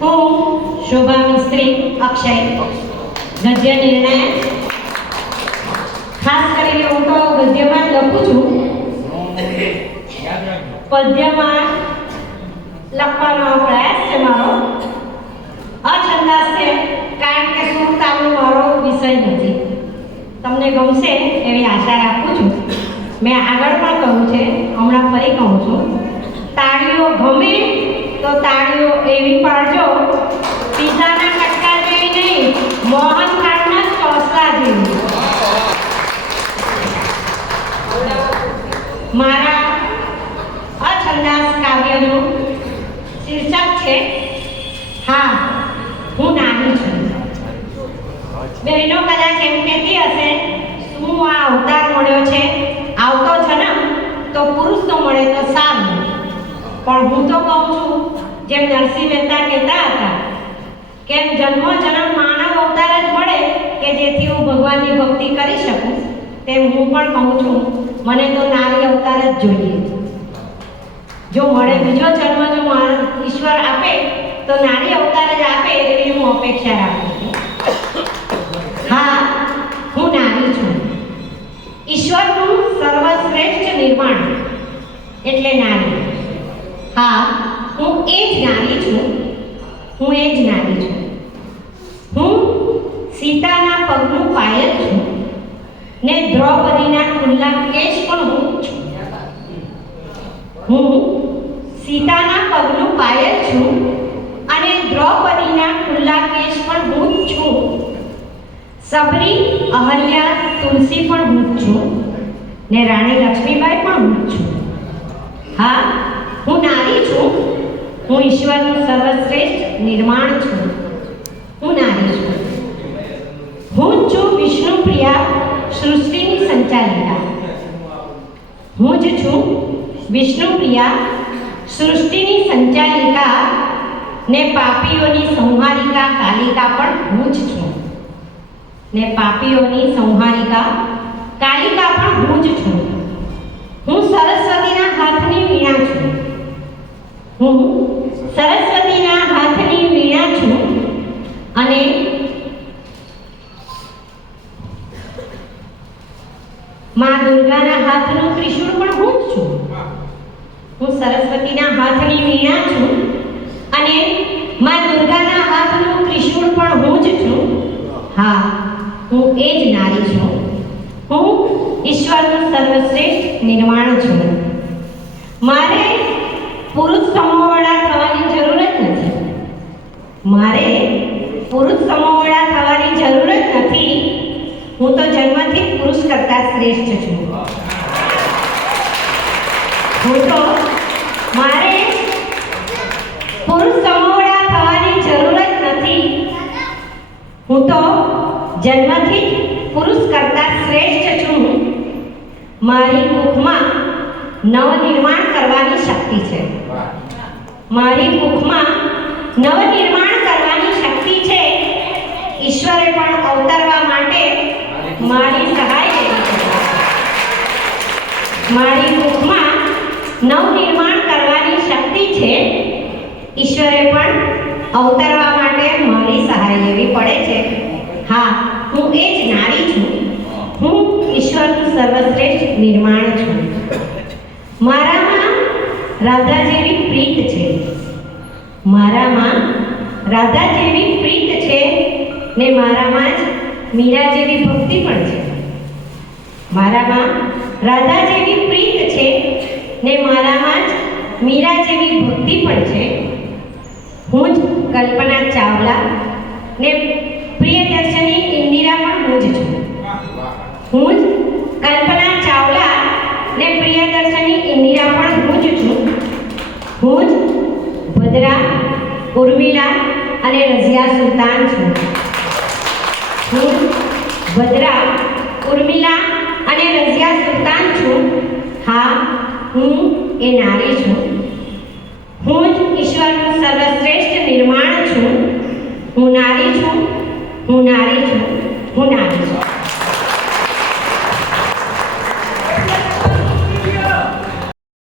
હું શોભા મિસ્ત્રી અક્ષય ગદ્ય નિર્ણય ખાસ કરીને હું તો ગદ્યમાં જ લખું છું. પદ્યમાં લખવાનો પ્રયાસ છે મારો. અછંદાસ છે કારણ કે સુર તાલનો મારો વિષય નથી. તમને ગમશે એવી આશા રાખું છું. મેં આગળ પણ કહ્યું છે, હમણાં ફરી કહું છું, તાળીઓ ગમે તો તાળીઓ એવી પાડજો, પીઝાના કટકા જેવી નહીં, મોહન થાળના ચોસલા જેવી. મારા અછંદાસ કાવ્યનું શીર્ષક છે હા હું નાની છું. બહેનો કદાચ એમ કહેતી હશે શું આ અવતાર મળ્યો છે, આવતો જન્મ તો પુરુષનો મળે તો સારું. પણ હું તો કહું છું જેમ નરસિંહ મહેતા કહેતા હતા કે જન્મો જન્મ માનવ અવતાર જ મળે કે જેથી હું ભગવાનની ભક્તિ કરી શકું, તેમ હું પણ કહું છું મને તો નારી અવતાર જ જોઈએ. જો મળે બીજો જન્મ જો ઈશ્વર આપે તો નારી અવતાર જ આપે એવી હું અપેક્ષા રાખું છું. હા હું નારી છું. ઈશ્વરનું સર્વશ્રેષ્ઠ નિર્માણ એટલે નારી. હા હું એ જ નારી છું. હું એ જ નારી છું. હું સીતાના પગનું પાયલ છું ને દ્રૌપદીના ખુલ્લા કેશ પણ હું જ છું. હું સીતાના પગનું પાયલ છું અને દ્રૌપદીના ખુલ્લા કેશ પણ હું જ છું. સબરી, અહલ્યા, તુલસી પણ હું જ છું ને રાણી લક્ષ્મીબાઈ પણ હું જ છું. હા હું નારી છું. હું ઈશ્વરનું સર્વશ્રેષ્ઠ નિર્માણ છું. હું નારી છું. હું છું વિષ્ણુપ્રિયા, સૃષ્ટિની સંચાલિકા. હું જ છું વિષ્ણુપ્રિયા, સૃષ્ટિની સંચાલિકા ને પાપીઓની સંહારિકા કાલિકા પણ હું જ છું. ને પાપીઓની સંહારિકા કાલિકા પણ હું જ છું. હું સરસ્વતીના હાથની વીણા છું. હું સરસ્વતીના હાથની વીણા છું અને માં દુર્ગાના હાથનું ત્રિશૂળ પણ હું જ છું. હું સરસ્વતીના હાથની વીણા છું અને માં દુર્ગાના હાથનું ત્રિશૂળ પણ હું જ છું. હા હું એ જ નારી છું. હું ઈશ્વરનું સર્વશ્રેષ્ઠ નિર્માણ છું. મારે પુરુષ સમોવડા થવાની જરૂર જ નથી. મારે પુરુષ સમોવડા થવાની જરૂર જ નથી. હું તો જન્મથી પુરુષ કરતા શ્રેષ્ઠ છું. મારે પુરુષ સમોવડા થવાની જરૂર જ નથી. હું તો જન્મથી પુરુષ કરતા શ્રેષ્ઠ છું. મારી કુખમાં નવનિર્માણ કરવાની શક્તિ છે. મારી કુખમાં નવનિર્માણ કરવાની શક્તિ છે. ઈશ્વરે પણ અવતરવા માટે મારી સહાય કરી છે. મારી કુખમાં નવનિર્માણ કરવાની શક્તિ છે. ઈશ્વરે પણ અવતરવા માટે મારી સહાય લેવી પડે છે. હા હું એ જ નારી છું. હું ઈશ્વરનું સર્વશ્રેષ્ઠ નિર્માણ છું. મારામાં રાધા જેવી પ્રીત છે. મારામાં રાધા જેવી પ્રીત છે ને મારામાં જ મીરા જેવી ભક્તિ પણ છે. મારામાં રાધા જેવી પ્રીત છે ને મારામાં જ મીરા જેવી ભક્તિ પણ છે. હું જ કલ્પના ચાવલા ને પ્રિયદર્શની ઇન્દિરા પણ હું જ છું. હું જ કલ્પના ચાવલા ને પ્રિયદર્શની ઇન્દિરા પણ હું જ છું. હું જ ભદ્રા, ઉર્મિલા અને રઝિયા સુલતાન છું. હું ભદ્રા, ઉર્મિલા અને રઝિયા સુલતાન છું. હા હું એ નારી છું. હું જ ઈશ્વરનું સર્વશ્રેષ્ઠ નિર્માણ છું. હું નારી છું. હું નારી છું. હું નારી છું.